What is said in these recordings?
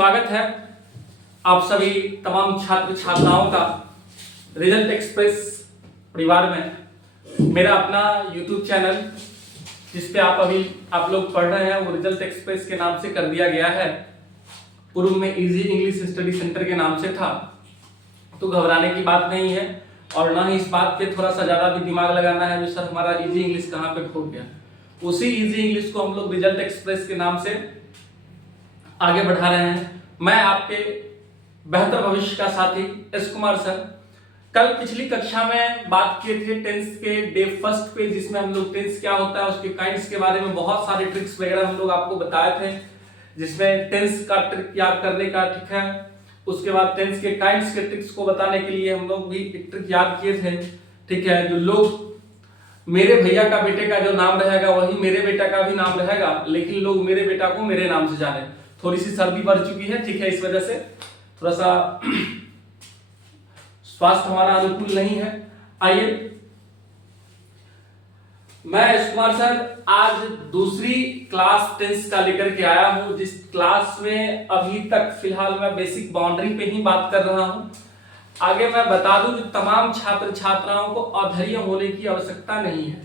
स्वागत है आप सभी तमाम छात्र छात्राओं का रिजल्ट एक्सप्रेस परिवार में। मेरा अपना YouTube चैनल जिस पे आप लोग पढ़ रहे हैं वो रिजल्ट एक्सप्रेस के नाम से कर दिया गया है। पूर्व में इजी इंग्लिश स्टडी सेंटर के नाम से था, तो घबराने की बात नहीं है और ना ही इस बात पे थोड़ा सा ज़्यादा भी दिमाग लगाना है जो सर हमारा इजी इंग्लिश कहाँ पे खो गया। उसी इजी इंग्लिश को हम लोग रिजल्ट एक्सप्रेस के नाम से आगे बढ़ा रहे हैं। मैं आपके बेहतर भविष्य का साथी एस कुमार सर। कल पिछली कक्षा में बात किए थे टेंस के डे फर्स्ट पे, जिसमें हम लोग टेंस क्या होता है उसके काइंड्स के बारे में बहुत सारे ट्रिक्स वगैरह हम लोग आपको बताए थे, जिसमें टेंस का ट्रिक याद करने का ठीक है। उसके बाद टेंस के काइंड्स के ट्रिक्स को बताने के लिए हम लोग भी एक ट्रिक याद किए थे, ठीक है। जो लोग मेरे भैया का बेटे का जो नाम रहेगा वही मेरे बेटा का भी नाम रहेगा, लेकिन लोग मेरे बेटा को मेरे नाम से जाने। थोड़ी सी सर्दी बढ़ चुकी है, ठीक है, इस वजह से थोड़ा सा स्वास्थ्य हमारा अनुकूल नहीं है। आइए, मैं एस कुमार सर आज दूसरी क्लास टेंस का लेकर के आया हूं, जिस क्लास में अभी तक फिलहाल मैं बेसिक बाउंड्री पे ही बात कर रहा हूं। आगे मैं बता दूं जो तमाम छात्र छात्राओं को अधैर्य होने की आवश्यकता नहीं है।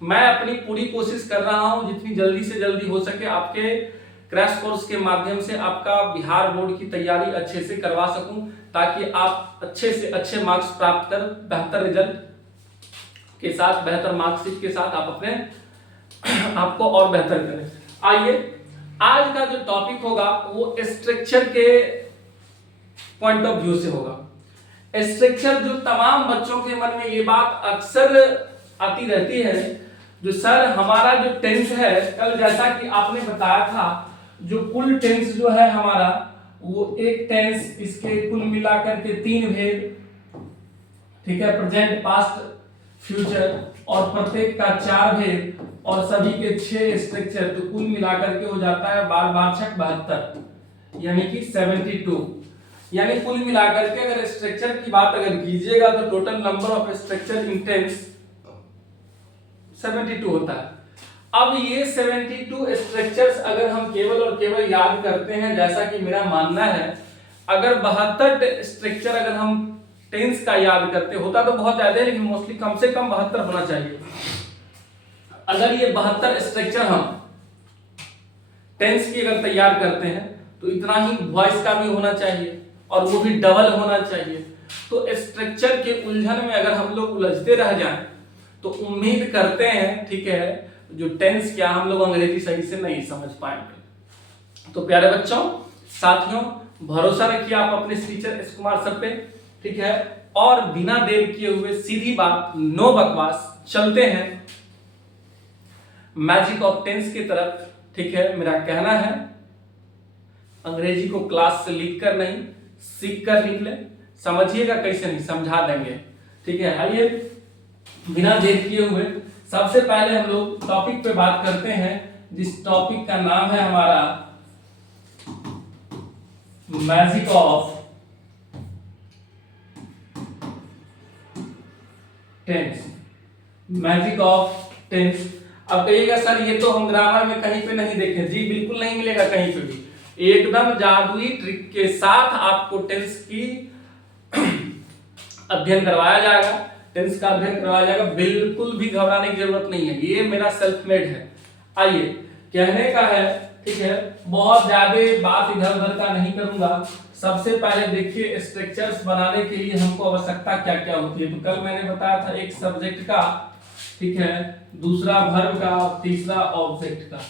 मैं अपनी पूरी कोशिश कर रहा हूं जितनी जल्दी से जल्दी हो सके आपके क्रैश कोर्स के माध्यम से आपका बिहार बोर्ड की तैयारी अच्छे से करवा सकूं, ताकि आप अच्छे से अच्छे मार्क्स प्राप्त कर बेहतर रिजल्ट के साथ, बेहतर मार्कशीट के साथ आप अपने आपको और बेहतर करें। आइए, आज का जो टॉपिक होगा वो स्ट्रक्चर के पॉइंट ऑफ व्यू से होगा। स्ट्रक्चर, जो तमाम बच्चों के मन में ये बात अक्सर आती रहती है, जो सर हमारा जो टेंस है, कल जैसा कि आपने बताया था जो कुल टेंस जो है हमारा वो एक टेंस, इसके कुल मिलाकर के 3 भेद, ठीक है, प्रेजेंट पास्ट फ्यूचर, और प्रत्येक का 4 भेद और सभी के 6 स्ट्रक्चर, तो कुल मिलाकर के हो जाता है 72 यानी कि 72। यानी कुल मिलाकर के अगर स्ट्रक्चर की बात अगर कीजिएगा तो total number of structure in tense 72 होता है। अब ये 72 स्ट्रक्चर्स अगर हम केवल और केवल याद करते हैं, जैसा कि मेरा मानना है, अगर 72 स्ट्रक्चर अगर हम टेंस का याद करते, होता तो बहुत ज्यादा है लेकिन मोस्टली कम से कम 72 होना चाहिए। अगर ये 72 स्ट्रक्चर हम टेंस की अगर तैयार करते हैं तो इतना ही वॉइस का भी होना चाहिए और वो भी डबल होना चाहिए। तो स्ट्रक्चर के उलझन में अगर हम लोग उलझते रह जाएं तो उम्मीद करते हैं, ठीक है, जो टेंस क्या हम लोग अंग्रेजी सही से नहीं समझ पाएंगे। तो प्यारे बच्चों, साथियों, भरोसा रखिए आप अपने टीचर एस कुमार सर पे, ठीक है, और बिना देर किए हुए सीधी बात, नो बकवास, चलते हैं मैजिक ऑफ टेंस की तरफ, ठीक है। मेरा कहना है अंग्रेजी को क्लास से लिख कर नहीं, सीख कर निकले। समझिएगा कैसे नहीं, समझा देंगे, ठीक है। आइए, बिना देर किए हुए सबसे पहले हम लोग टॉपिक पे बात करते हैं, जिस टॉपिक का नाम है हमारा magic of tense. Magic of tense. अब कहिएगा सर ये तो हम ग्रामर में कहीं पे नहीं देखे। जी बिल्कुल नहीं मिलेगा कहीं पे भी। एकदम जादुई ट्रिक के साथ आपको टेंस की अध्ययन करवाया जाएगा, टेंस का अध्ययन करवाया जाएगा। बिल्कुल भी घबराने की जरूरत नहीं है, ये मेरा सेल्फ मेड है। आइए, कहने का है, ठीक है, बहुत ज्यादा बात इधर उधर का नहीं करूंगा। सबसे पहले देखिए स्ट्रक्चर्स बनाने के लिए हमको आवश्यकता क्या क्या होती है। तो कल मैंने बताया था एक सब्जेक्ट का, ठीक है, दूसरा वर्ब का, तीसरा ऑब्जेक्ट का,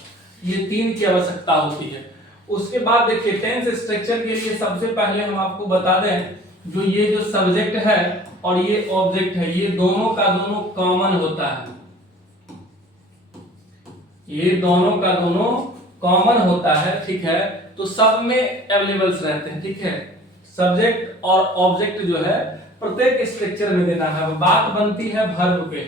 ये 3 की आवश्यकता होती है। उसके बाद देखिए टेंस स्ट्रक्चर के लिए सबसे पहले हम आपको बता दें, जो ये जो सब्जेक्ट है और ये ऑब्जेक्ट है, ये दोनों का दोनों कॉमन होता है। ये दोनों का दोनों कॉमन होता है, ठीक है। तो सब में अवेलेबल्स रहते हैं, ठीक है। सब्जेक्ट और ऑब्जेक्ट जो है प्रत्येक स्ट्रक्चर में देना है। बात बनती है वर्ब पे,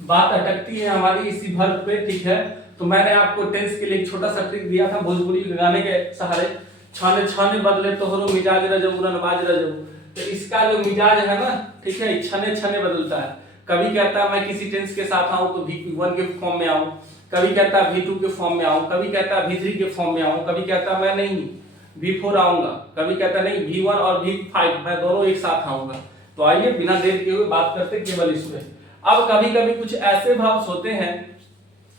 बात अटकती है हमारी इसी वर्ब पे, ठीक है। तो मैंने आपको टेंस के लिए एक छोटा सा ट्रिक दिया था भोजपुरी गाने के सहारे, छाने छाने बदले तोहरो मिजाज रजब रनबाज रजब। तो इसका जो मिजाज है ना, ठीक है, छने छने बदलता है। कभी कहता है मैं किसी टेंस के साथ आऊं तो V1 के फॉर्म में आऊं, कभी कहता है V2 के फॉर्म में आऊं, कभी कहता है V3 के फॉर्म में आऊं, कभी कहता है मैं नहीं V4 आऊंगा, कभी कहता नहीं V1 और V5 मैं दोनों एक साथ आऊंगा। तो आइए बिना देर किए हुए बात करते केवल इसमें। अब कभी कभी कुछ ऐसे भाव होते हैं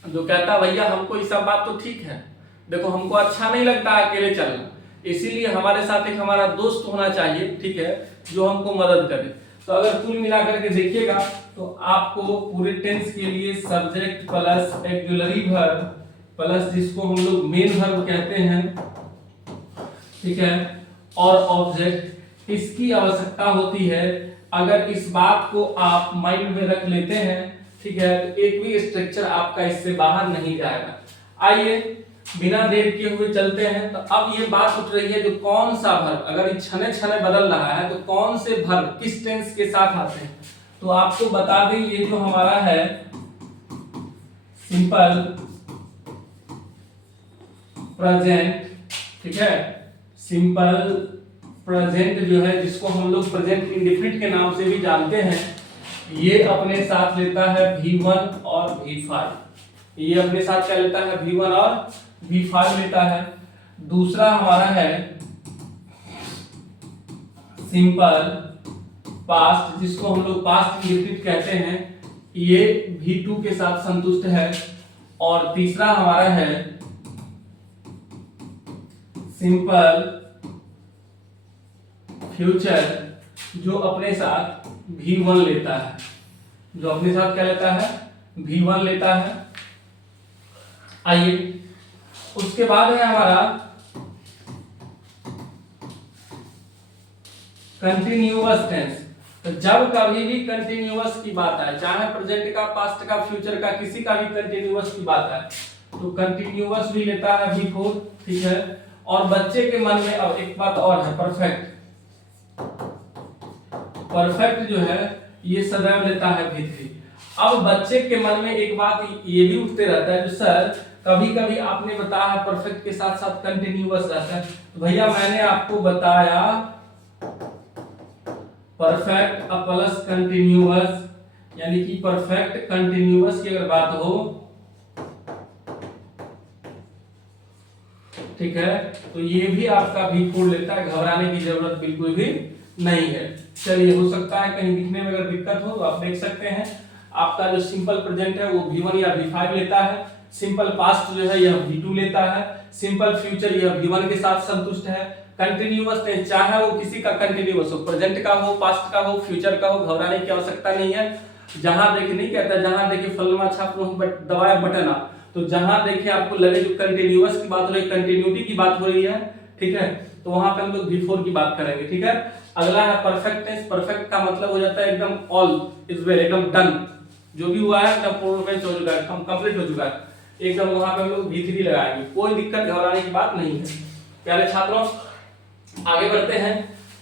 जो कहता भैया हमको ये सब बात तो ठीक है, देखो हमको अच्छा नहीं लगता अकेले चलना, इसीलिए हमारे साथ एक हमारा दोस्त होना चाहिए, ठीक है, जो हमको मदद करे। तो अगर कुल मिलाकर के देखिएगा तो आपको पूरे टेंस के लिए subject plus auxiliary verb plus जिसको हम लोग मेन वर्ब कहते हैं, ठीक है, और ऑब्जेक्ट, इसकी आवश्यकता होती है। अगर इस बात को आप माइंड में रख लेते हैं, ठीक है, तो एक भी स्ट्रक्चर आपका इससे बाहर नहीं जाएगा। आइए बिना देर किए हुए चलते हैं। तो अब ये बात उठ रही है जो कौन सा वर्ब अगर छने छने बदल रहा है तो कौन से वर्ब किस टेंस के साथ आते हैं। तो आपको बता दें ये जो हमारा है सिंपल प्रेजेंट, ठीक है, सिंपल प्रेजेंट जो है जिसको हम लोग प्रेजेंट इंडेफिनिट के नाम से भी जानते हैं, ये अपने साथ लेता है V1 और V5। ये अपने साथ क्या लेता है V1 और V5 लेता है। दूसरा हमारा है सिंपल पास्ट जिसको हम लोग पास्ट इंडेफिनिट कहते हैं, ये V2 के साथ संतुष्ट है। और तीसरा हमारा है सिंपल फ्यूचर जो अपने साथ V1 लेता है, जो अपने साथ क्या लेता है V1 लेता है। आइए उसके बाद है हमारा कंटिन्यूअस टेंस। तो जब कभी भी कंटिन्यूअस की बात आए, चाहे प्रेजेंट का, पास्ट का, फ्यूचर का, किसी का भी कंटिन्यूअस की बात आए, तो कंटिन्यूअस भी लेता है V4, ठीक है। और बच्चे के मन में अब एक बात और है परफेक्ट, परफेक्ट जो है ये सदैव लेता है V3। अब बच्चे के मन में एक बात ये भी उठते रहता है जो सर कभी कभी आपने बताया परफेक्ट के साथ साथ कंटिन्यूअस रहता है। तो भैया मैंने आपको बताया परफेक्ट प्लस कंटिन्यूअस, यानी कि परफेक्ट कंटिन्यूअस की अगर बात हो, ठीक है, तो ये भी आपका V4 लेता है, घबराने की जरूरत बिल्कुल भी नहीं है। चलिए हो सकता है कहीं लिखने में अगर दिक्कत हो तो आप देख सकते हैं। आपका जो सिंपल प्रेजेंट है वो V1 या V5 लेता है, सिंपल पास्ट जो है यह V2 लेता है, सिंपल फ्यूचर यह V1 के साथ संतुष्ट है। कंटिन्यूअस टेंस चाहे वो किसी का कंटिन्यूअस हो, प्रेजेंट का हो, पास्ट का हो, फ्यूचर का हो, घबराने की आवश्यकता नहीं है। जहां देखे नहीं कहता, जहां देखे फलमा छाप दबाए बटन, तो जहां देखे आपको लगे जो कंटिन्यूअस की बात हो रही है, कंटिन्यूटी की बात हो रही है, ठीक है, तो वहां पे हम लोग V4 की बात करेंगे, ठीक है। अगला है परफेक्ट टेंस। परफेक्ट का मतलब हो जाता है एकदम ऑल इज वेल, एकदम डन, जो भी हुआ है एकदम पूर्ण रूप से हो चुका है, कंप्लीट हो चुका है, एकदम वहां पे हम लोग V3 लगाएंगे, कोई दिक्कत घबराने की बात नहीं है। प्यारे छात्रों आगे बढ़ते हैं।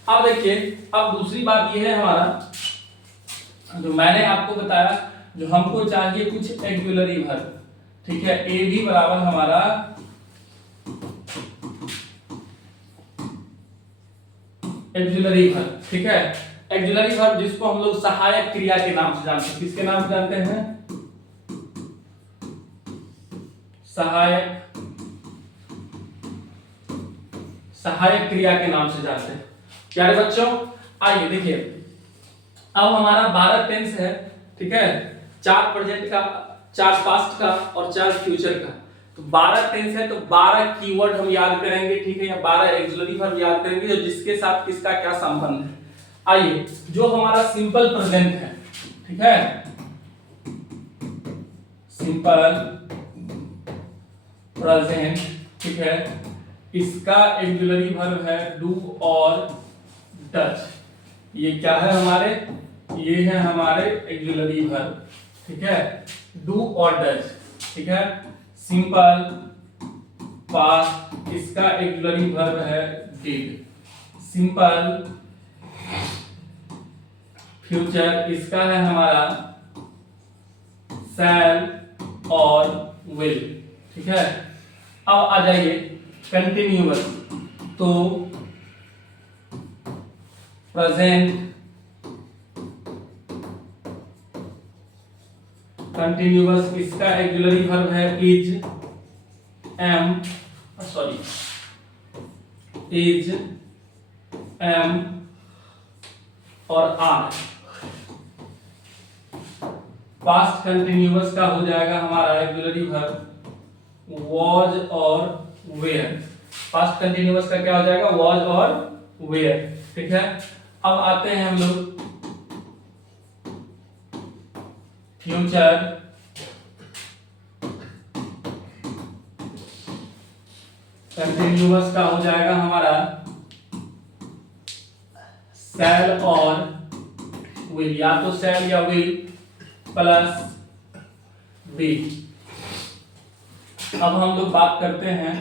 अब देखिए अब दूसरी बात यह है हमारा जो मैंने आपको बताया, जो हमको चाहिए कुछ ऑक्सिलरी वर्ब, ठीक है, ए भी बराबर हमारा ऑक्सिलरी वर्ब, ठीक है। ऑक्सिलरी वर्ब जिसको हम लोग सहायक क्रिया के नाम से जानते हैं, किसके नाम से जानते हैं, सहायक क्रिया के नाम से जानते हैं। प्यारे बच्चों आइए देखिए अब हमारा 12 टेंस है, ठीक है, 4 प्रेजेंट का, 4 पास्ट का और 4 फ्यूचर का। तो 12 टेंस है तो 12 कीवर्ड हम याद करेंगे, ठीक है, या 12 ऑक्सिलरी वर्ब याद करेंगे जो जिसके साथ किसका क्या संबंध है। आइए जो हमारा सिंपल प्रेजेंट है, ठीक है, सिंपल प्रेजेंट, ठीक है, इसका ऑक्सिलरी वर्ब है डू और डज। ये क्या है हमारे, ये है हमारे ऑक्सिलरी वर्ब, ठीक है, डू और डज, ठीक है। सिंपल पास्ट इसका ऑक्सिलरी वर्ब है डिड। सिंपल फ्यूचर इसका है हमारा शैल और विल, ठीक है। अब आ जाइए कंटिन्यूअस, तो प्रेजेंट कंटिन्यूअस इसका ऑक्सिलरी वर्ब है is, am, sorry is, am और आर। पास्ट कंटिन्यूअस का हो जाएगा हमारा ऑक्सिलरी वर्ब वॉज और वेयर। पास्ट कंटिन्यूअस का क्या हो जाएगा? वॉज और वेयर। ठीक है, अब आते हैं हम लोग फ्यूचर कंटिन्यूअस का हो जाएगा हमारा शैल और विल, या तो शैल या विल प्लस बी। अब हम लोग बात करते हैं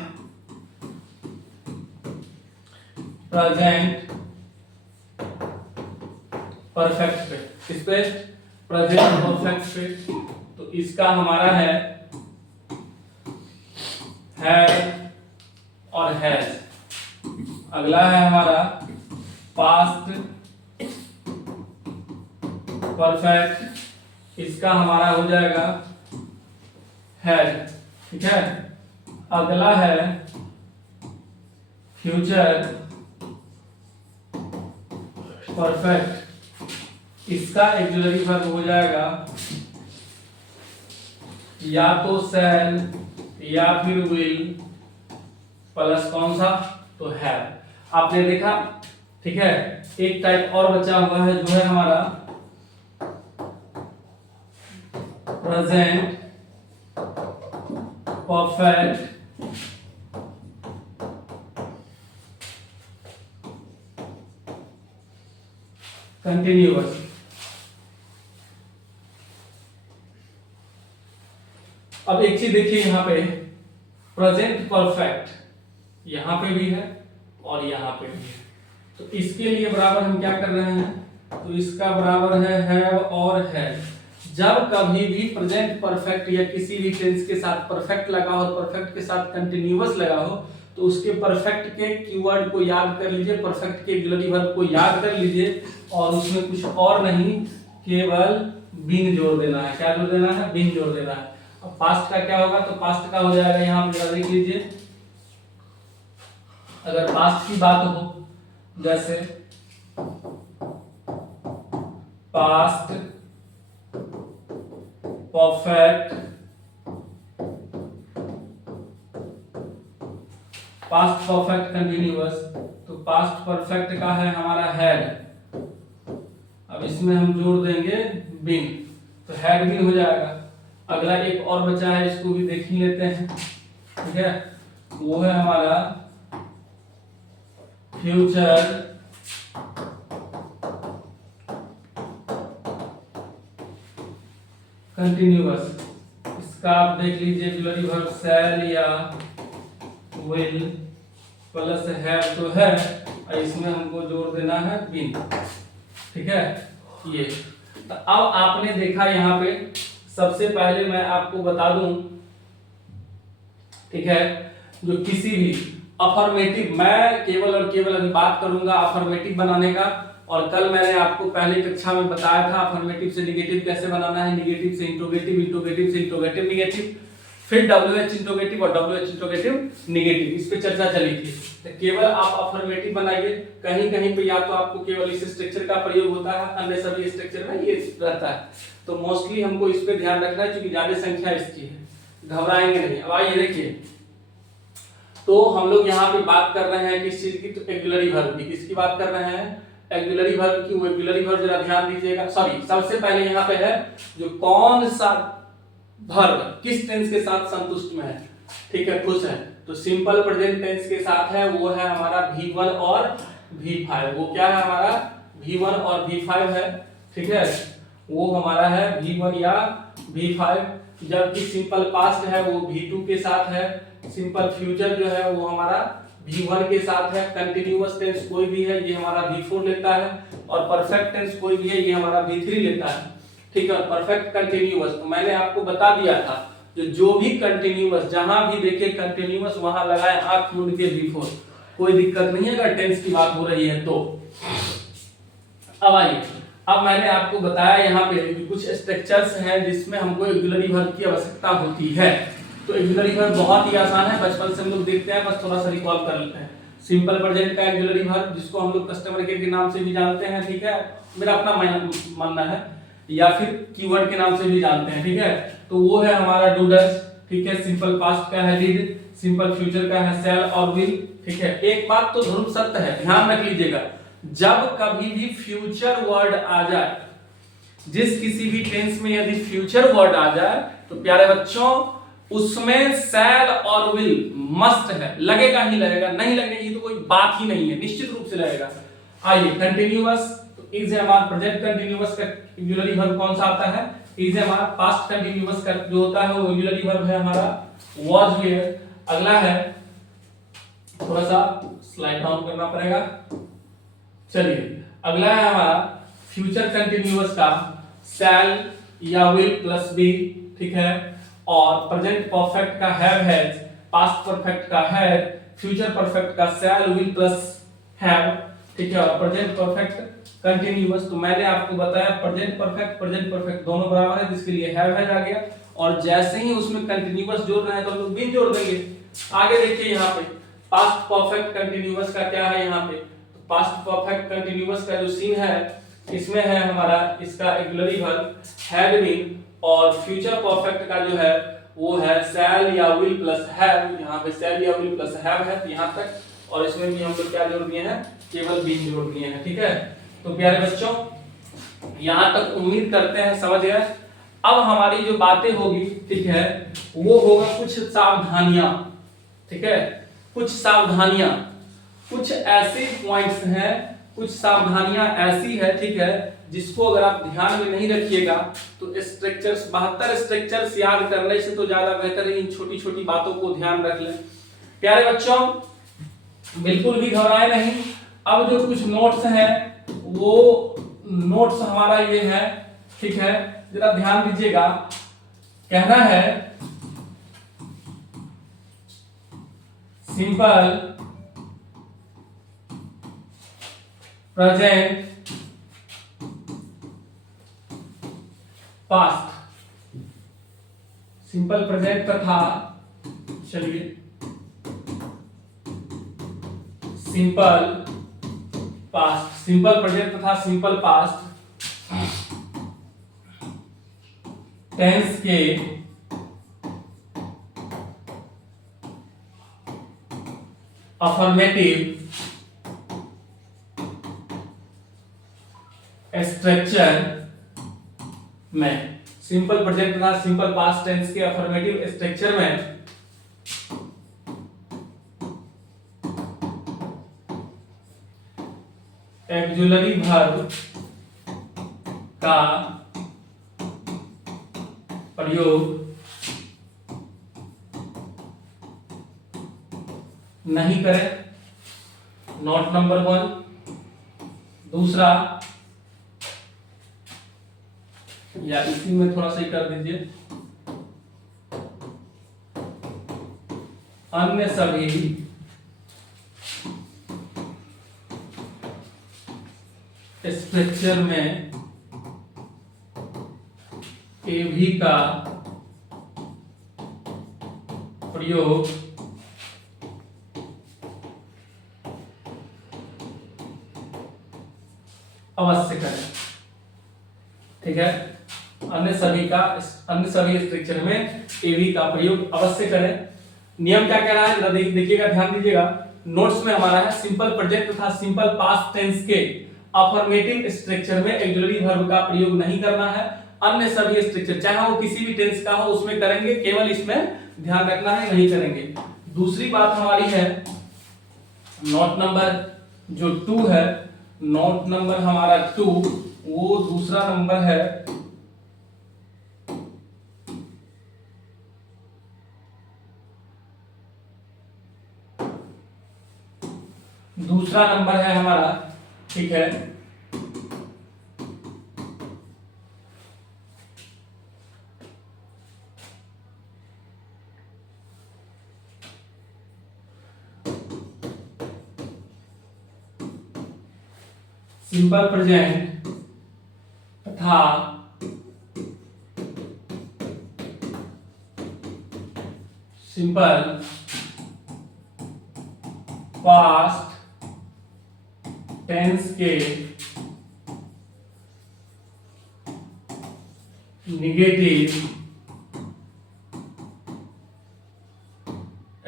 प्रेजेंट परफेक्ट पे। किस पे? प्रेजेंट परफेक्ट पे। तो इसका हमारा है और हैज। अगला है हमारा पास्ट परफेक्ट, इसका हमारा हो जाएगा हैड। ठीक है, अगला है फ्यूचर परफेक्ट, इसका ऑक्सिलरी वर्ब हो जाएगा या तो शैल या फिर विल प्लस कौन सा? तो हैव। आपने देखा, ठीक है। एक टाइप और बचा हुआ है जो है हमारा प्रेजेंट परफेक्ट कंटिन्यूअस। अब एक चीज देखिए, यहां पे प्रेजेंट परफेक्ट यहां पे भी है और यहां पे भी है, तो इसके लिए बराबर हम क्या कर रहे हैं? तो इसका बराबर है हैव और हैड। जब कभी भी प्रेजेंट परफेक्ट या किसी भी टेंस के साथ परफेक्ट लगा हो, परफेक्ट के साथ कंटिन्यूअस लगा हो, तो उसके परफेक्ट के कीवर्ड को याद कर लीजिए, परफेक्ट के ऑक्सिलरी वर्ब को याद कर लीजिए और उसमें कुछ और नहीं, केवल बीन जोड़ देना है। क्या जोड़ देना है? बीन जोड़ देना है। अब पास्ट का क्या होगा? तो पास्ट का हो जाएगा, यहां पर देख लीजिए, अगर पास्ट की बात हो जैसे past perfect, past perfect continuous, तो पास्ट परफेक्ट का है हमारा हैड। अब इसमें हम जोड़ देंगे बीन, तो हैड बीन हो जाएगा। अगला एक और बचा है, इसको भी देख ही लेते हैं। ठीक है, वो है हमारा फ्यूचर कंटिन्यूअस, इसका आप देख लीजिए ऑक्सिलरी वर्ब शैल या विल प्लस हैव तो है, और इसमें हमको जोड़ देना है बीन। ठीक है, ये तो अब आपने देखा यहाँ पे, सबसे पहले मैं आपको बता दूं, ठीक है, जो किसी भी अफर्मेटिव, मैं केवल और केवल अभी बात करूंगा अफर्मेटिव बनाने का, और कल मैंने आपको पहले कक्षा में बताया था अफर्मेटिव से निगेटिव कैसे बनाना है, निगेटिव से इंट्रोगेटिव, इंट्रोगेटिव से इंट्रोगेटिव निगेटिव, फिर WH इंट्रोगेटिव और WH इंट्रोगेटिव निगेटिव, इस पे चर्चा चली थी। तो केवल आप अफर्मेटिव बनाइए, कहीं कहीं पे या तो आपको केवल इस स्ट्रक्चर का प्रयोग होता है, अन्य सभी स्ट्रक्चर में ये रहता है, तो मोस्टली हमको इस पे ध्यान रखना है क्योंकि ज्यादा संख्या इसकी है, घबराएंगे नहीं। अब आइए देखिए, तो हम लोग यहाँ पे बात कर रहे हैं किस चीज की? तो ऑक्सिलरी वर्ब की। किसकी बात कर रहे हैं? ऑक्सिलरी वर्ब की। वो ऑक्सिलरी वर्ब जरा ध्यान दीजिएगा। सॉरी, सबसे पहले यहाँ पे है जो कौन सा वर्ब किस टेंस के साथ संतुष्ट में है, ठीक है, खुश है, तो सिंपल प्रेजेंट टेंस के साथ है, वो है हमारा V1 और V5। वो क्या है हमारा? V1 और V5 है। ठीक है, वो हमारा है V1 या V5। जबकि सिंपल पास्ट है वो V2 के साथ है, सिंपल फ्यूचर जो है वो हमारा V1 के साथ है, कंटिन्यूअस टेंस कोई भी है ये हमारा V4 लेता है, और परफेक्ट टेंस कोई भी है ये हमारा V3 लेता है। ठीक है, परफेक्ट कंटिन्यूअस तो मैंने आपको बता दिया था, जो भी कंटिन्यूअस, जहां भी देखे कंटिन्यूअस वहां लगाए आंख मूंद के V4, कोई दिक्कत नहीं है अगर टेंस की बात हो रही है तो। अब आइए, अब मैंने आपको बताया यहाँ पे कुछ स्ट्रक्चर्स हैं जिसमें हमको ऑक्सिलरी वर्ब की आवश्यकता होती है। तो ऑक्सिलरी वर्ब बहुत ही आसान है, बचपन से हम लोग देखते हैं, बस थोड़ा सा रिकॉल कर लेते हैं। सिंपल प्रेजेंट का ऑक्सिलरी वर्ब जिसको हम लोग कस्टमर केयर के नाम से भी जानते हैं, ठीक है, मेरा अपना मानना है, या फिर कीवर्ड के नाम से भी जानते हैं, ठीक है। तो वो है हमारा डू डज, ठीक है। सिंपल पास्ट का है डिड, सिंपल फ्यूचर का है शैल और विल, ठीक है। एक बात तो ध्रुव सत्य है, ध्यान रख लीजिएगा, जब कभी भी फ्यूचर वर्ड आ जाए, जिस किसी भी टेंस में यदि फ्यूचर वर्ड आ जाए, तो प्यारे बच्चों उसमें शैल और विल मस्ट है, लगेगा ही लगेगा, नहीं लगने की तो कोई बात ही नहीं है, निश्चित रूप से लगेगा। आइए कंटिन्यूअस, तो इज है हमारा प्रेजेंट कंटिन्यूअस का ऑक्सिलरी वर्ब कौन सा आता है, इज है हमारा पास्ट कंटिन्यूअस का जो होता है वो ऑक्सिलरी वर्ब है हमारा वाज वेयर। अगला है, थोड़ा सा स्लाइड डाउन करना पड़ेगा, चलिए अगला है हमारा फ्यूचर कंटिन्यूअस का शैल या विल प्लस बी, ठीक है। और प्रेजेंट परफेक्ट का हैव हैज, पास्ट परफेक्ट का हैड, फ्यूचर परफेक्ट का शैल विल प्लस हैव, ठीक है। और प्रेजेंट परफेक्ट कंटिन्यूअस, तो मैंने आपको बताया प्रेजेंट परफेक्ट दोनों बराबर है, जिसके लिए हैव हैज आ गया, और जैसे ही उसमें कंटिन्यूअस जोड़ रहे हैं तो हम लोग बीन जोड़ देंगे। आगे देखिए यहाँ पे पास्ट परफेक्ट कंटिन्यूअस का क्या है, यहाँ पे तो पास्ट परफेक्ट कंटिन्यूअस का जो सीन है इसमें है हमारा इसका ऑक्सिलरी वर्ब हैड बीन, और फ्यूचर परफेक्ट का जो है वो है शैल या विल प्लस हैव, यहाँ पे शैल या विल प्लस हैव है यहाँ तक, और इसमें भी हम लोग क्या जोड़ दिए हैं, केवल बीन जोड़ दिए हैं, ठीक है। तो प्यारे बच्चों यहाँ तक उम्मीद करते हैं समझ गए। अब हमारी जो बातें होगी, ठीक है, वो होगा कुछ सावधानियां, ठीक है, कुछ सावधानियां, कुछ ऐसे पॉइंट्स हैं, कुछ सावधानियां ऐसी है, ठीक है, जिसको अगर आप ध्यान में नहीं रखिएगा तो स्ट्रक्चर्स 72 स्ट्रक्चर्स याद करने से तो ज्यादा बेहतर है इन छोटी छोटी बातों को ध्यान रख लें। प्यारे बच्चों बिल्कुल भी घबराए नहीं। अब जो कुछ नोट्स हैं वो नोट्स हमारा ये है, ठीक है, जरा ध्यान दीजिएगा। कहना है simple present past, simple present तथा चलिए सिंपल पास्ट, सिंपल प्रेजेंट तथा सिंपल पास्ट टेंस के अफर्मेटिव स्ट्रक्चर में, सिंपल प्रेजेंट तथा सिंपल पास्ट टेंस के अफर्मेटिव स्ट्रक्चर में ऑक्सिलरी वर्ब का प्रयोग नहीं करें, नोट नंबर 1। दूसरा, या इसी में थोड़ा सा ही कर दीजिए, अन्य सभी स्ट्रक्चर में एवी का प्रयोग अवश्य करें, ठीक है। अन्य सभी स्ट्रक्चर में एवी का प्रयोग अवश्य करें। नियम क्या कह रहा है जरा देखिएगा, ध्यान दीजिएगा। नोट्स में हमारा है सिंपल प्रेजेंट तथा सिंपल पास्ट टेंस के अफर्मेटिव स्ट्रक्चर में ऑक्सिलरी वर्ब का प्रयोग नहीं करना है। अन्य सभी स्ट्रक्चर चाहे वो किसी भी टेंस का हो उसमें करेंगे, केवल इसमें ध्यान रखना है नहीं करेंगे। दूसरी बात हमारी है नोट नंबर जो 2 है, नोट नंबर हमारा 2, वो दूसरा नंबर है हमारा, ठीक है, सिंपल प्रेजेंट तथा सिंपल पास्ट टेंस के निगेटिव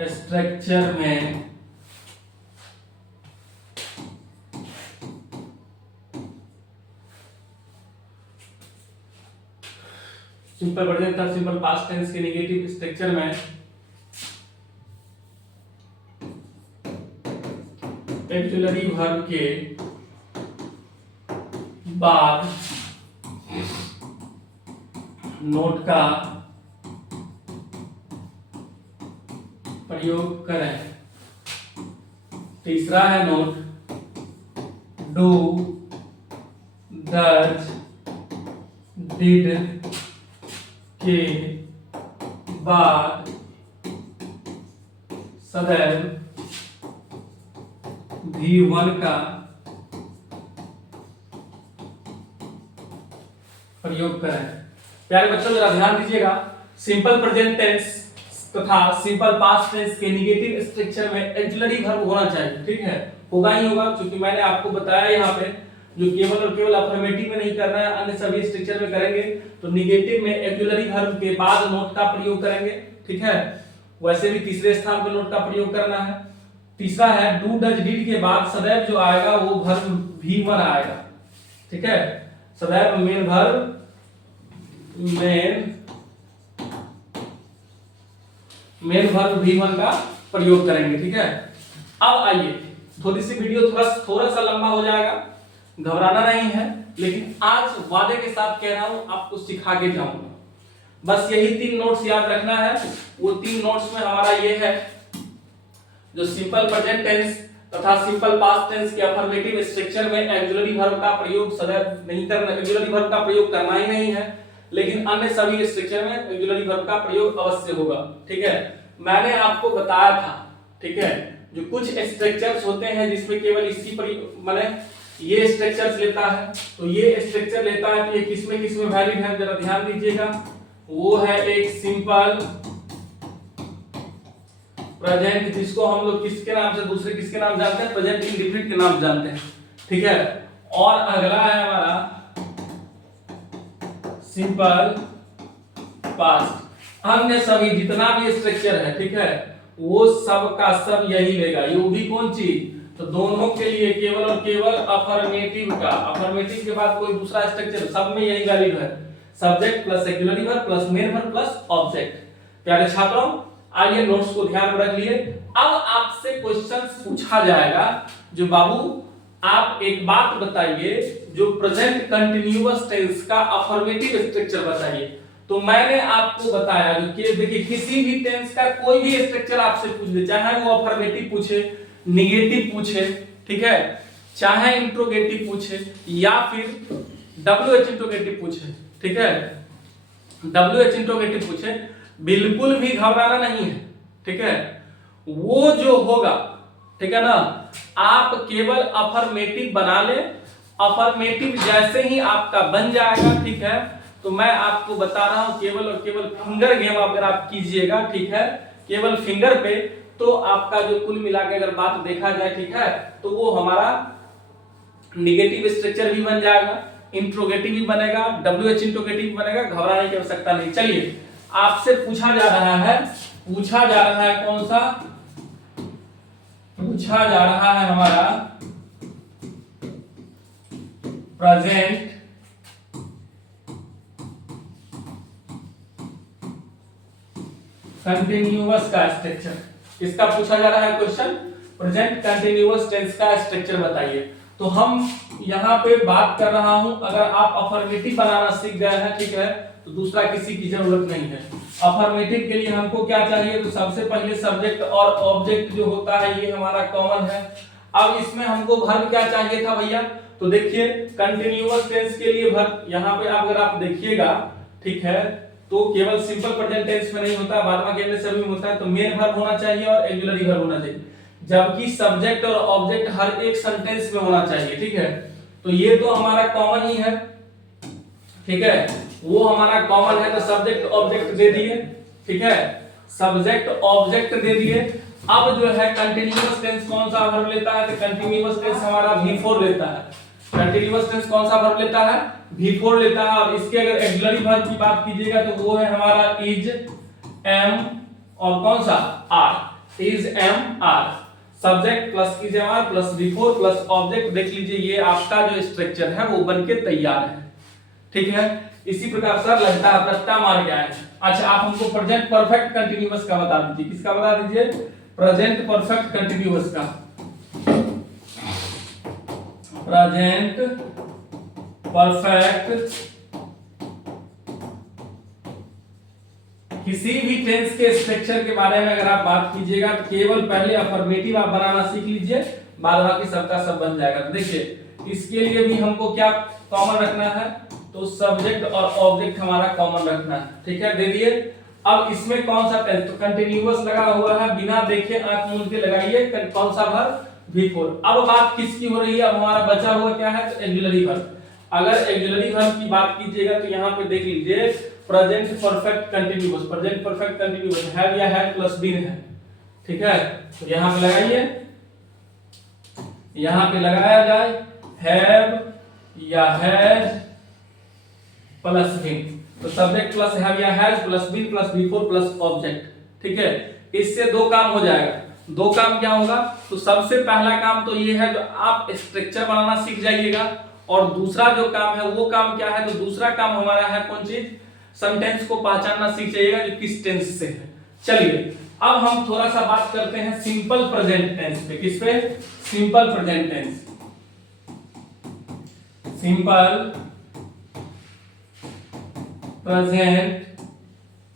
स्ट्रक्चर में सिंपल प्रेजेंट था सिंपल पास्ट टेंस के नेगेटिव स्ट्रक्चर में एक्सिलरी वर्ब के बाद नोट का प्रयोग करें। तीसरा है नोट डू, डज, डिड के बाद सदैव V1 का प्रयोग करें। प्यारे बच्चों जरा ध्यान दीजिएगा, सिंपल प्रेजेंट टेंस तथा सिंपल पास्ट टेंस के नेगेटिव स्ट्रक्चर में ऑक्सिलरी वर्ब होना चाहिए, ठीक है, होगा ही होगा, क्योंकि मैंने आपको बताया यहाँ पे जो केवल और केवल अफर्मेटिव में नहीं करना है, अन्य सभी स्ट्रक्चर में करेंगे तो नेगेटिव में ऑक्सिलरी वर्ब के बाद नोट का प्रयोग करेंगे, ठीक है। वैसे भी तीसरे स्थान पर नोट का प्रयोग करना है। तीसरा है डू, डज, डिड के बाद सदैव जो आएगा वो वर्ब V1 आएगा, ठीक है, सदैव मेन वर्ब V1 का प्रयोग करेंगे, ठीक है। अब आइए, थोड़ी सी वीडियो थोड़ा सा लंबा हो जाएगा, घबराना नहीं है, लेकिन आज वादे के साथ कह रहा हूं आपको सिखा के जाऊंगा। बस यही 3 नोट्स याद रखना है। वो 3 नोट्स में हमारा ये है जो सिंपल प्रेजेंट टेंस तथा सिंपल पास्ट टेंस के अफर्मेटिव स्ट्रक्चर में ऑक्सिलरी वर्ब का प्रयोग सदैव नहीं करना, ऑक्सिलरी वर्ब का प्रयोग करना ही नहीं है, लेकिन अन्य सभी स्ट्रक्चर में ऑक्सिलरी वर्ब का प्रयोग अवश्य होगा, ठीक है। मैंने आपको बताया था, ठीक है, जो कुछ स्ट्रक्चर्स होते हैं जिसमें केवल इसी पर माने ये स्ट्रक्चर्स लेता है, तो ये स्ट्रक्चर लेता है कि ये किसमें वैलिड है, जरा ध्यान दीजिएगा। वो है एक सिंपल प्रेजेंट, जिसको हम लोग किसके नाम से दूसरे किसके नाम जानते हैं, प्रेजेंट इंडेफिनिट के नाम जानते हैं, ठीक है। और अगला है हमारा सिंपल पास्ट। अन्य सभी जितना भी स्ट्रक्चर है, ठीक है, वो सब का सब यही लेगा। ये भी कौन चीज, तो दोनों के लिए केवल और केवल अफर्मेटिव का, अफर्मेटिव के बाद कोई दूसरा स्ट्रक्चर, सब में यही वैलिड है, subject plus auxiliary verb plus main verb plus object. प्यारे छात्रों, आइए नोट्स को ध्यान में रख लिए। अब आपसे क्वेश्चंस पूछा जाएगा जो बाबू आप एक बात बताइए, जो प्रेजेंट कंटीन्यूअस टेंस का अफर्मेटिव स्ट्रक्चर बताइए। तो मैंने आपको बताया कि देखिए किसी भी टेंस का कोई भी स्ट्रक्चर आपसे पूछ ले, चाहे वो अफर्मेटिव पूछे, नेगेटिव पूछे, ठीक है, चाहे इंट्रोगेटिव पूछे या फिर WH इंट्रोगेटिव पूछे, ठीक है, WH इंट्रोगेटिव पूछे, बिल्कुल भी घबराना नहीं है, ठीक है। वो जो होगा, ठीक है ना, आप केवल अफर्मेटिव बना ले, अफर्मेटिव जैसे ही आपका बन जाएगा, ठीक है, तो मैं आपको बता रहा हूं केवल और केवल फिंगर गेम अगर आप कीजिएगा, ठीक है, केवल फिंगर पे, तो आपका जो कुल मिला के अगर बात देखा जाए, ठीक है, तो वो हमारा नेगेटिव स्ट्रक्चर भी बन जाएगा, इंट्रोगेटिव भी बनेगा, WH इंट्रोगेटिव बनेगा, घबराने की आवश्यकता नहीं। चलिए, आपसे पूछा जा रहा है कौन सा, पूछा जा रहा है हमारा प्रेजेंट कंटिन्यूअस का स्ट्रक्चर। किसका पूछा जा रहा है क्वेश्चन, प्रेजेंट कंटिन्यूअस टेंस का स्ट्रक्चर बताइए। तो हम यहाँ पे बात कर रहा हूं, अगर आप अफर्मेटिव बनाना सीख गए हैं, ठीक है, तो दूसरा किसी की जरूरत नहीं है। अफर्मेटिव के लिए हमको क्या चाहिए, तो सबसे पहले सब्जेक्ट और ऑब्जेक्ट जो होता है ये हमारा कॉमन है। अब इसमें हमको वर्ब क्या चाहिए था भैया, तो देखिए कंटिन्यूअस टेंस के लिए वर्ब यहाँ पे अगर आप देखिएगा, ठीक है, तो केवल सिंपल प्रेजेंट टेंस में नहीं होता, बाद में केवल सभी में होता है, तो मेन वर्ब होना चाहिए और ऑक्सिलरी वर्ब होना चाहिए, जबकि सब्जेक्ट और ऑब्जेक्ट हर एक सेंटेंस में होना चाहिए, ठीक है। तो ये तो हमारा कॉमन ही है, ठीक है, वो हमारा कॉमन है, तो सब्जेक्ट ऑब्जेक्ट दे दिए, ठीक है, सब्जेक्ट ऑब्जेक्ट दे दिए। अब जो है कंटिन्यूअस टेंस कौन सा वर्ब लेता है? तो कंटिन्यूअस टेंस हमारा V4 लेता है। कंटिन्यूअस टेंस कौन सा वर्ब लेता है? V4 लेता है। और इसके अगर ऑक्सिलरी वर्ब की बात कीजिएगा तो वो है हमारा इज, एम और कौन सा? Are. Is, am, are, subject plus is, am, are plus V4 plus object. देख लीजिए ये आपका जो स्ट्रक्चर है वो बनके तैयार है। ठीक है, इसी प्रकार सर लगता है रट्टा मार गया है। अच्छा, आप हमको प्रेजेंट परफेक्ट कंटीन्यूअस का बता दीजिए। किसका बता दीजिए? प्रेजेंट परफेक्ट कंटीन्यूअस का। प्रेजेंट परफेक्ट किसी भी टेंस के स्ट्रक्चर के बारे में अगर आप बात कीजिएगा तो केवल पहले अफर्मेटिव आप बनाना सीख लीजिए, बाद बाकी सबका सब बन जाएगा। तो देखिए इसके लिए भी हमको क्या कॉमन रखना है? तो सब्जेक्ट और ऑब्जेक्ट हमारा कॉमन रखना है। ठीक है, दे दिए। अब इसमें कौन सा टेंस? तो कंटीन्यूअस लगा हुआ है, बिना देखे आंख मूंद के लगाइए। कौन सा वर्ब? V4। अब बात किसकी हो रही है? अब हमारा बचा हुआ क्या है? तो ऑक्सिलरी वर्ब। अगर ऑक्सिलरी वर्ब की बात कीजिएगा तो यहाँ पे देख लीजिए present perfect continuous. Present perfect continuous have या हैड प्लस बीन है। ठीक है, तो यहाँ पे लगाइए, यहाँ पे लगाया जाए हैव या हैज प्लस बीन। तो सब्जेक्ट प्लस हैव या has plus been plus V4 plus object. ठीक है, इससे दो काम हो जाएगा। दो काम क्या होगा? तो सबसे पहला काम तो ये है जो आप स्ट्रक्चर बनाना सीख जाइएगा, और दूसरा जो काम है वो काम क्या है? तो दूसरा काम हमारा है कौन चीज? सेंटेंस को पहचानना सीख जाइएगा जो किस टेंस से है। चलिए अब हम थोड़ा सा बात करते हैं सिंपल प्रेजेंट टेंस पे। किस पे? Simple present tense. Simple present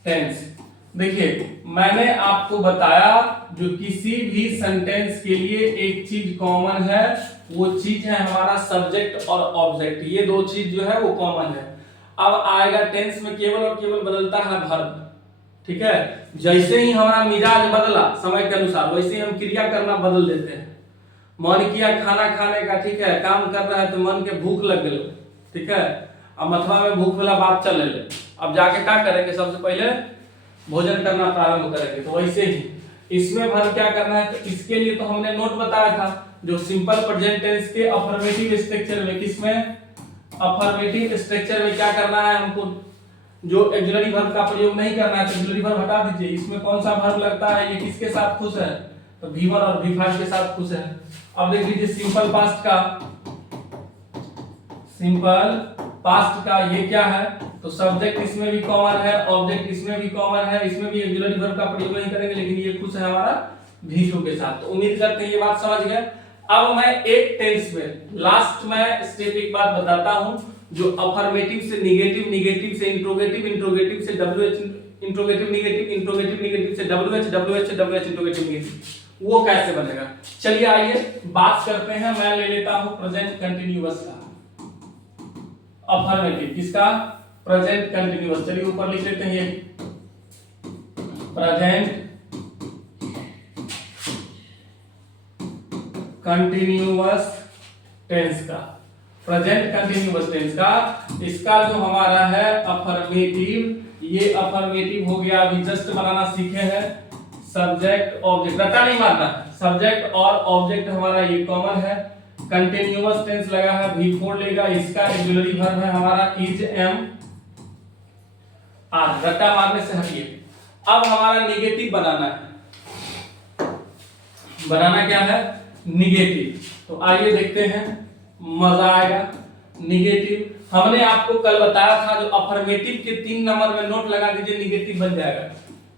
tense. देखिए मैंने आपको बताया जो किसी भी सेंटेंस के लिए एक चीज कॉमन है, वो चीज है हमारा सब्जेक्ट और ऑब्जेक्ट। ये दो चीज जो है वो कॉमन है। अब आएगा टेंस में केवल और केवल बदलता है वर्ब। ठीक है, जैसे ही हमारा मिजाज बदला समय के अनुसार, वैसे ही हम क्रिया करना बदल देते हैं। मन किया खाना खाने का, ठीक है, काम कर रहा है तो मन के भूख लग गई, ठीक है, अब मथवा में भूख वाला बात चल ले। अब जाके क्या करेंगे? सबसे पहले भोजन करना प्रारंभ करेंगे। तो वैसे ही इसमें वर्ब क्या करना है? तो इसके लिए तो हमने नोट बताया था जो सिंपल प्रेजेंट टेंस के अफर्मेटिव स्ट्रक्चर में, किसमें? अफर्मेटिव स्ट्रक्चर में क्या करना है हमको? जो ऑक्सिलरी वर्ब का प्रयोग नहीं करना है तो ऑक्सिलरी वर्ब हटा दीजिए। इसमें कौन सा वर्ब लगता है? ये किसके साथ खुश है? तो V1 और V5 के साथ खुश है। अब देख लीजिए सिंपल पास्ट का, सिंपल पास्ट का ये क्या है? तो सब्जेक्ट इसमें भी कॉमन है, ऑब्जेक्ट इसमें भी कॉमन है, इसमें भी ऑक्सिलरी वर्ब का प्रयोग नहीं करेंगे, लेकिन ये खुश है हमारा V2 के साथ। तो उम्मीद करते हैं ये बात समझ गए। अब मैं एक टेंस में लास्ट में स्टेप एक बात बताता हूं, जो अफर्मेटिव से निगेटिव, निगेटिव से इंट्रोगेटिव, इंट्रोगेटिव से WH, interrogative negative, interrogative negative से WH, WH से WH इंट्रोगेटिव निगेटिव, वो कैसे बनेगा? चलिए आइए बात करते हैं। मैं ले लेता हूं प्रेजेंट कंटीन्यूअस का अफर्मेटिव। किसका? Present continuous. चलिए ऊपर लिख लेते हैं ये प्रेजेंट कंटीन्यूअस टेंस का, प्रेजेंट कंटीन्यूअस टेंस का। इसका जो हमारा है अफर्मेटिव, ये अफर्मेटिव हो गया। अभी जस्ट बनाना सीखे हैं सब्जेक्ट ऑब्जेक्ट, रटा नहीं मारना। सब्जेक्ट और ऑब्जेक्ट हमारा ये कॉमन है। कंटीन्यूअस टेंस लगा है, V4 लेगा। इसका ऑक्सिलरी वर्ब है हमारा इज, एम, आर। रट्टा मारने से हटिए। अब हमारा निगेटिव बनाना है। बनाना क्या है? निगेटिव। तो आइए देखते हैं, मजा आएगा। निगेटिव हमने आपको कल बताया था, जो अफर्मेटिव के 3 नंबर में नोट लगा दीजिए, निगेटिव बन जाएगा।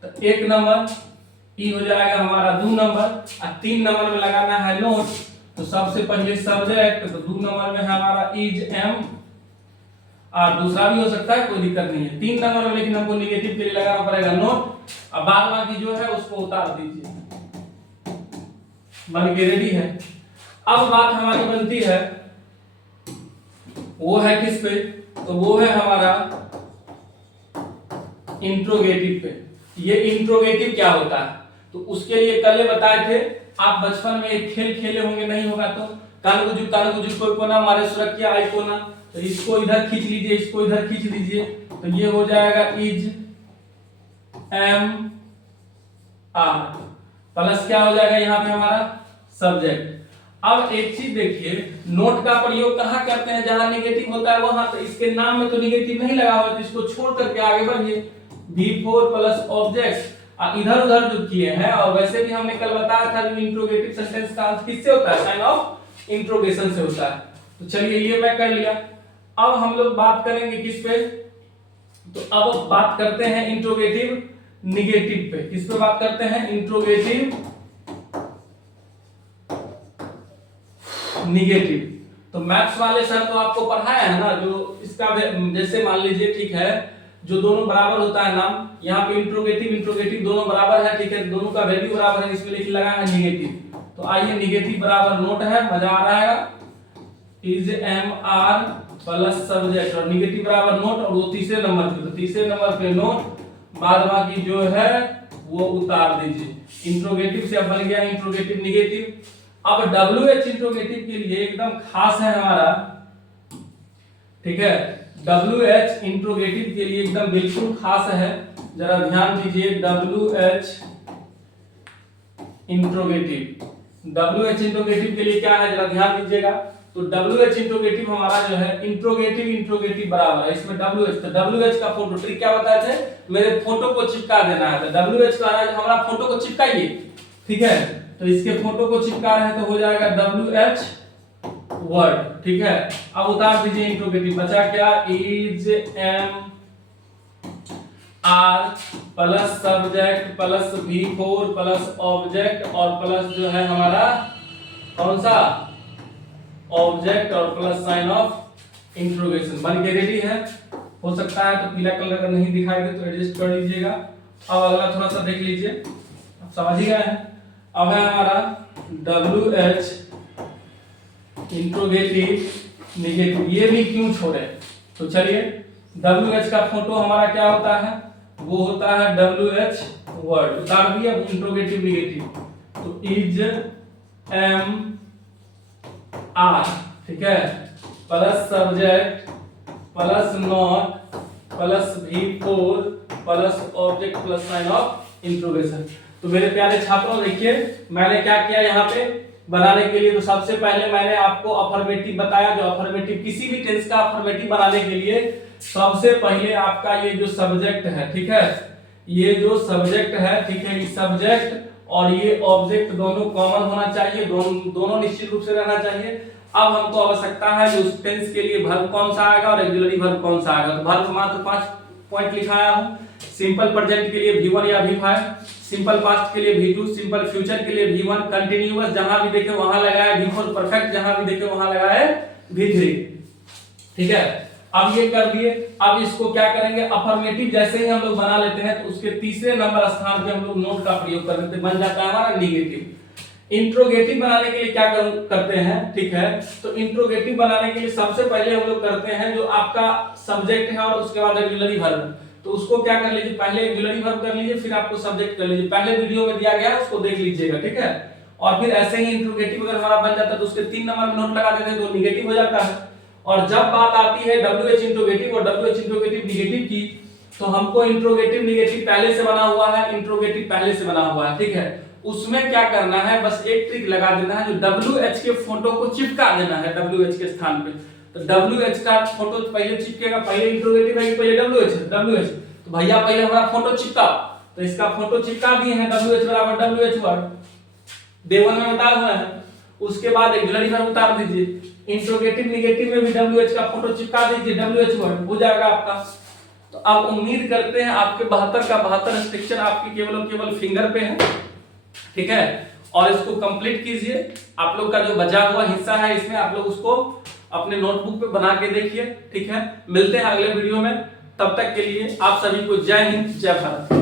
तो 1 नंबर ई हो जाएगा हमारा, 2 नंबर, और 3 नंबर में लगाना है नोट। तो सबसे पहले सब्जेक्ट, तो 2 नंबर में है हमारा इज, एम, और दूसरा भी हो सकता है, कोई दिक्कत नहीं है। 3 नंबर में लेकिन हमको निगेटिव के लिए लगाना पड़ेगा नोट। अब बाद बाकी जो है उसको उतार दीजिए। बन के रेडी है। अब बात हमारी बनती है वो है किस पे? तो वो है हमारा इंट्रोगेटिव पे। ये इंट्रोगेटिव क्या होता है? तो उसके लिए कल बताए थे, आप बचपन में एक खेल खेले होंगे, नहीं होगा तो कान गुजू कोई कोना मारे सुरखिया आई कोना। तो इसको इधर खींच लीजिए, इसको इधर खींच लीजिए, तो ये हो जाएगा इज, एम, आर। प्लस क्या हो जाएगा यहाँ पे हमारा सब्जेक्ट। अब एक चीज देखिए, नोट का प्रयोग कहाँ करते हैं, जहां नेगेटिव होता है वहां। तो इसके नाम में तो नेगेटिव नहीं लगा हुआ, तो इसको छोड़ करके आगे बढ़िए। V4 प्लस ऑब्जेक्ट, इधर उधर जो किए हैं। और वैसे भी हमने कल बताया था जो इंट्रोगेटिव सेंटेंस का अर्थ किससे होता है, साइन ऑफ इंट्रोगेशन से होता है। तो चलिए ये मैं कर लिया। अब हम लोग बात करेंगे किस पे, तो अब बात करते हैं इंट्रोगेटिव निगेटिव पे। किस पे बात करते हैं, इंट्रोगेटिव निगेटिव। तो मैथ्स वाले सर तो आपको पढ़ाया है ना, जो इसका जैसे मान लीजिए, ठीक है, जो दोनों बराबर होता है नाम, यहाँ पे इंट्रोगेटिव इंट्रोगेटिव दोनों बराबर है, ठीक है, दोनों का वैल्यू बराबर है, इसमें लिख लगा है निगेटिव। तो आइए, निगेटिव बराबर नोट है, मजा आ रहा है, is am are plus subject, और निगेटिव बराबर नोट, और वो तीसरे नंबर पे, तो तीसरे नंबर पे नोट, बाद बाकी जो है वो उतार दीजिए। इंट्रोगेटिव से अब बन गया इंट्रोगेटिव निगेटिव। अब WH इंट्रोगेटिव के लिए एकदम खास है हमारा, ठीक है, WH इंट्रोगेटिव के लिए एकदम बिल्कुल खास है, जरा ध्यान दीजिए। WH इंट्रोगेटिव, WH इंट्रोगेटिव के लिए क्या है, जरा ध्यान दीजिएगा। तो WH इंट्रोगेटिव हमारा जो है इंट्रोगेटिव इंट्रोगेटिव बराबर है, इसमें WH, तो WH का फोटो ट्रिक क्या बताए थे, मेरे फोटो को चिपका देना है। तो WH का हमारा फोटो को चिपकाइए, ठीक है, तो इसके फोटो को चिपका रहे हैं तो हो जाएगा WH वर्ड, ठीक है। अब उतार दीजिए इंट्रोगेटिव, बचा क्या, is am are plus subject plus V4 plus object, और प्लस जो है हमारा कौन सा, ऑब्जेक्ट, और प्लस साइन ऑफ इंट्रोगेशन। बन के रेडी है। हो सकता है तो पीला कलर का नहीं दिखाई दे तो एडजस्ट कर लीजिएगा। अब अगला थोड़ा सा देख लीजिए, अब समझ ही गए हैं। अब है हमारा WH इंट्रोगेटिव निगेटिव, ये भी क्यों छोड़े, तो चलिए, WH का फोटो हमारा क्या होता है, वो होता है WH वर्ड, उतार दिया। इंट्रोगेटिव निगेटिव, तो इज एम आर, ठीक है, plus subject plus not plus V4 plus object plus sign of interrogation. तो मेरे प्यारे छात्रों, देखिए मैंने क्या किया यहाँ पे बनाने के लिए। तो सबसे पहले मैंने आपको अफर्मेटिव बताया, जो अफर्मेटिव किसी भी टेंस का अफर्मेटिव बनाने के लिए सबसे पहले आपका ये जो सब्जेक्ट है, ठीक है, ये जो सब्जेक्ट है, ठीक है, ये सब्जेक्ट और ये ऑब्जेक्ट दोनों कॉमन होना चाहिए, दोनों निश्चित रूप से रहना चाहिए। अब हमको आवश्यकता है जो टेंस के लिए वर्ब कौन सा आएगा और ऑक्सिलरी वर्ब कौन सा आएगा। तो वर्ब मात्र 5 पॉइंट लिखाया हूं। सिंपल प्रेजेंट के लिए V1 या V5, सिंपल पास्ट के लिए V2, सिंपल फ्यूचर के लिए V1, कंटिन्यूअस जहां भी देखे वहां लगाया V4, परफेक्ट जहां भी देखे वहां लगाया V3, ठीक है। अब ये कर दिए। अब इसको क्या करेंगे, अफर्मेटिव जैसे ही हम लोग बना लेते हैं तो उसके तीसरे नंबर स्थान पे हम लोग नोट का प्रयोग कर देते हैं, बन जाता है हमारा निगेटिव। इंट्रोगेटिव बनाने के लिए क्या करते हैं, ठीक है, तो इंट्रोगेटिव बनाने के लिए सबसे पहले हम लोग करते हैं जो आपका सब्जेक्ट है और उसके बाद ऑक्सिलरी वर्ब। तो उसको क्या कर लीजिए, पहले ऑक्सिलरी वर्ब कर लीजिए, फिर आपको सब्जेक्ट कर लीजिए। पहले वीडियो में दिया गया है, उसको देख लीजिएगा, ठीक है। और फिर ऐसे ही इंट्रोगेटिव अगर हमारा बन जाता है तो उसके 3 नंबर में नोट लगा देते हैं तो निगेटिव हो जाता है। और जब बात आती है WH इंट्रोगेटिव और WH इंट्रोगेटिव निगेटिव की, तो हमको इंट्रोगेटिव निगेटिव पहले से बना हुआ है, इंट्रोगेटिव पहले से बना हुआ है, ठीक है। उसमें क्या करना है, बस एक ट्रिक लगा देना है, जो WH के फोटो को चिपका देना है WH के स्थान पे। तो WH का फोटो पहले चिपकेगा, पहले इंट्रोगेटिव है, पहले WH, तो भैया पहले हमारा फोटो चिपका, तो इसका फोटो चिपका दिए हैं WH बराबर WH वर्ड, डे 1 में बताया हुआ है। उसके बाद ऑक्सिलरी वर्ब उतार दीजिए। इंट्रोगेटिव निगेटिव में भी WH का फोटो चिपका दीजिए, WH वर्ड हो जाएगा आपका। तो अब उम्मीद करते हैं आपके 72 का 72 स्ट्रक्चर आपके केवल और केवल फिंगर पे है, ठीक है। और इसको कंप्लीट कीजिए। आप लोग का जो बचा हुआ हिस्सा है इसमें आप लोग उसको अपने नोटबुक पे बना के देखिए, ठीक है। मिलते हैं अगले वीडियो में, तब तक के लिए आप सभी को जय हिंद, जय भारत।